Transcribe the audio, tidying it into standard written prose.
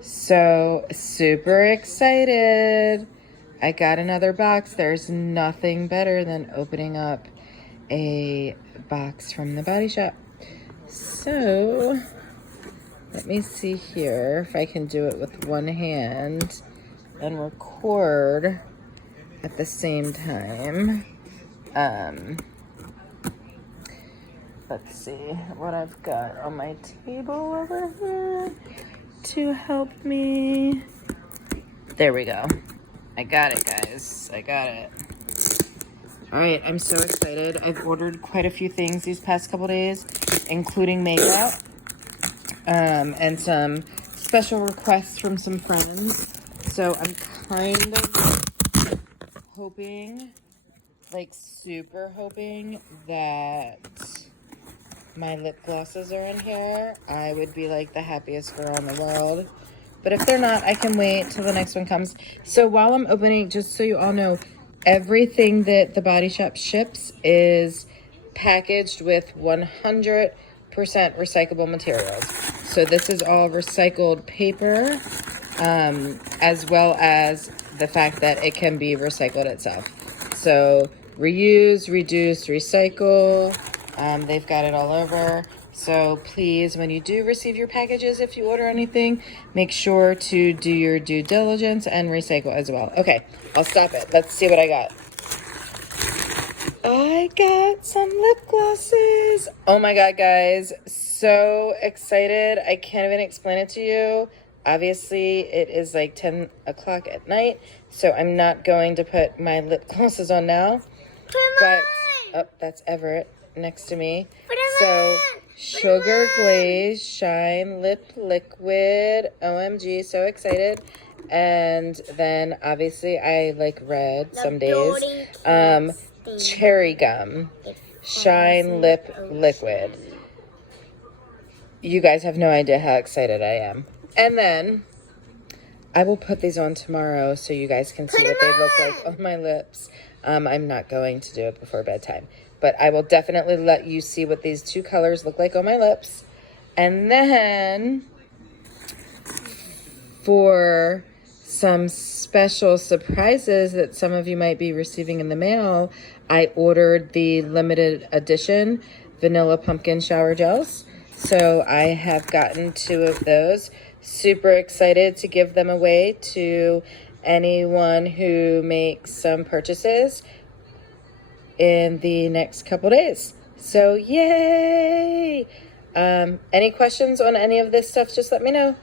So super excited. I got another box. There's nothing better than opening up a box from the Body Shop. So let me see here if I can do it with one hand and record at the same time. Let's see what I've got on my table over here to help me. There we go. I got it, guys. I got it. All right, I'm so excited. I've ordered quite a few things these past couple days, including makeup, and some special requests from some friends. So I'm kind of hoping, like super hoping that my lip glosses are in here. I would be like the happiest girl in the world. But if they're not, I can wait till the next one comes. So while I'm opening, just so you all know, everything that the Body Shop ships is packaged with 100% recyclable materials. So this is all recycled paper, as well as the fact that it can be recycled itself. So reuse, reduce, recycle. They've got it all over. So please, when you do receive your packages, if you order anything, make sure to do your due diligence and recycle as well. Okay, I'll stop it. Let's see what I got. I got some lip glosses. Oh my God, guys. So excited. I can't even explain it to you. Obviously, it is like 10 o'clock at night, so I'm not going to put my lip glosses on now. But, oh, that's Everett next to me. So, Sugar Glaze Shine Lip Liquid. OMG, so excited. And then, obviously, I like red some days. Cherry Gum Shine Lip Liquid. You guys have no idea how excited I am. And then I will put these on tomorrow so you guys can see what they look like on my lips. I'm not going to do it before bedtime, but I will definitely let you see what these two colors look like on my lips. And then for some special surprises that some of you might be receiving in the mail, I ordered the limited edition vanilla pumpkin shower gels. So I have gotten 2 of those. Super excited to give them away to anyone who makes some purchases in the next couple days. So yay! Any questions on any of this stuff, just let me know.